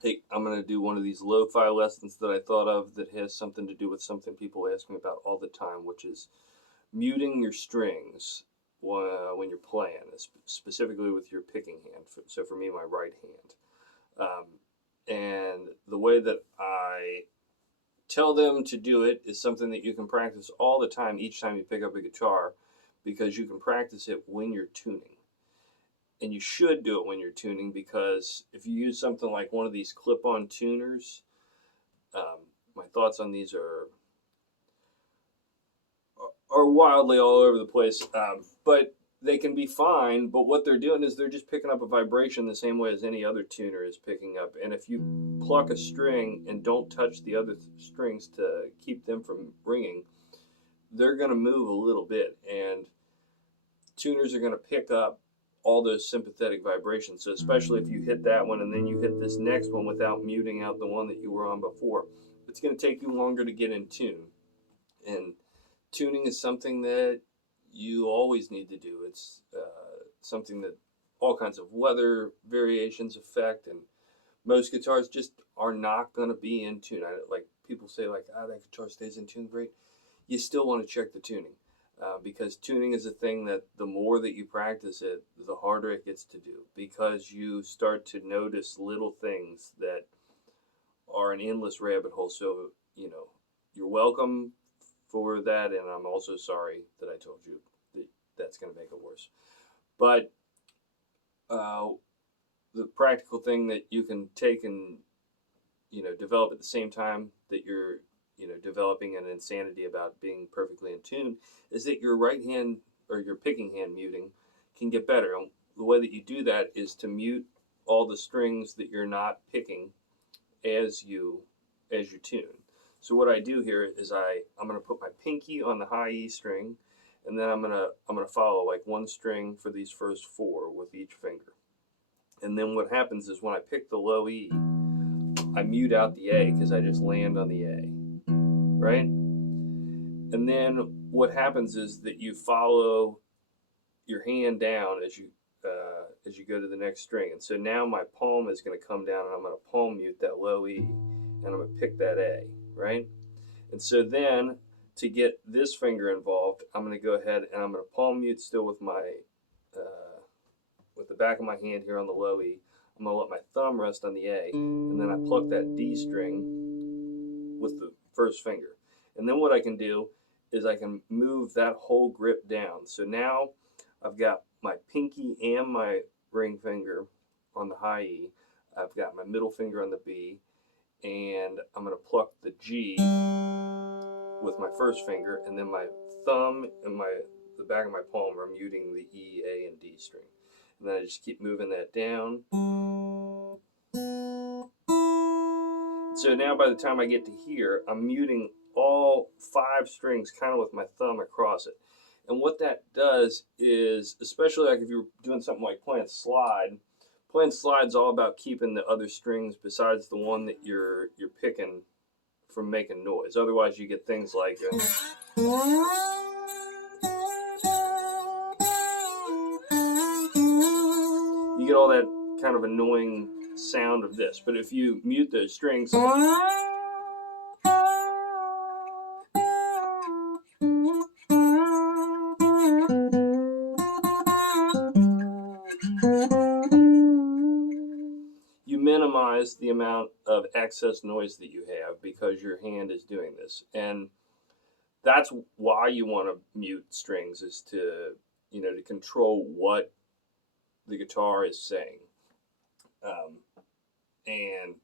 Hey, I'm going to do one of these lo-fi lessons that I thought of that has something to do with something people ask me about all the time, which is muting your strings when you're playing, specifically with your picking hand. So for me, my right hand. And the way that I tell them to do it is something that you can practice all the time, each time you pick up a guitar, because you can practice it when you're tuning. And you should do it when you're tuning, because if you use something like one of these clip-on tuners, um, my thoughts on these are wildly all over the place, but they can be fine. But what they're doing is they're just picking up a vibration the same way as any other tuner is picking up. And if you pluck a string and don't touch the other strings to keep them from ringing, they're going to move a little bit, and tuners are going to pick up all those sympathetic vibrations. So especially if you hit that one and then you hit this next one without muting out the one that you were on before, it's going to take you longer to get in tune. And tuning is something that you always need to do. It's something that all kinds of weather variations affect, and most guitars just are not going to be in tune. Like people say, like, that guitar stays in tune great. You still want to check the tuning, because tuning is a thing that the more that you practice it, the harder it gets to do, because you start to notice little things that are an endless rabbit hole. So, you're welcome for that, and I'm also sorry that I told you that that's going to make it worse. But uh, the practical thing that you can take and develop at the same time that you're developing an insanity about being perfectly in tune is that your right hand or your picking hand muting can get better. And the way that you do that is to mute all the strings that you're not picking as you tune. So what I do here is I'm going to put my pinky on the high E string, and then I'm going to follow like one string for these first four with each finger. And then what happens is when I pick the low E, I mute out the A because I just land on the A, right? And then what happens is that you follow your hand down as you go to the next string. And so now my palm is going to come down, and I'm going to palm mute that low E, and I'm going to pick that A, right? And so then to get this finger involved, I'm going to go ahead and I'm going to palm mute still with my with the back of my hand here on the low E. I'm going to let my thumb rest on the A, and then I pluck that D string with the first finger. And then what I can do is I can move that whole grip down. So now I've got my pinky and my ring finger on the high E. I've got my middle finger on the B, and I'm going to pluck the G with my first finger, and then my thumb and the back of my palm are muting the E, A, and D string. And then I just keep moving that down. So now by the time I get to here, I'm muting all 5 strings kind of with my thumb across it. And what that does is, especially like if you're doing something like playing slide's all about keeping the other strings besides the one that you're picking from making noise. Otherwise you get things like you get all that kind of annoying sound of this. But if you mute those strings, you minimize the amount of excess noise that you have because your hand is doing this. And that's why you want to mute strings, is to to control what the guitar is saying. And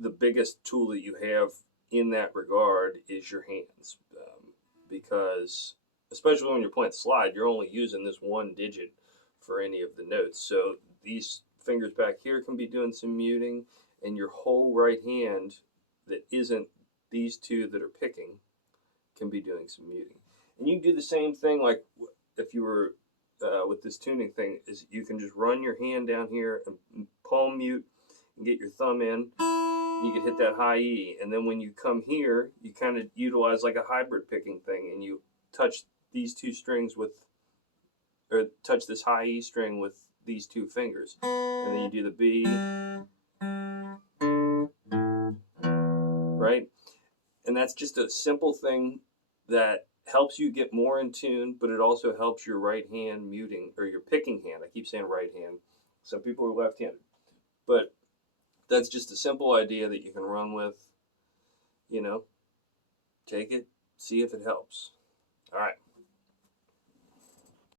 the biggest tool that you have in that regard is your hands, because especially when you're playing slide, you're only using this one digit for any of the notes. So these fingers back here can be doing some muting, and your whole right hand that isn't these two that are picking can be doing some muting. And you can do the same thing like if you were with this tuning thing, is you can just run your hand down here and palm mute and get your thumb in. You can hit that high E, and then when you come here, you kind of utilize like a hybrid picking thing, and you touch these two strings with, touch this high E string with these two fingers, and then you do the B, And that's just a simple thing that helps you get more in tune, but it also helps your right hand muting, or your picking hand. I keep saying right hand. Some people are left-handed. But that's just a simple idea that you can run with. You know, take it, see if it helps. All right.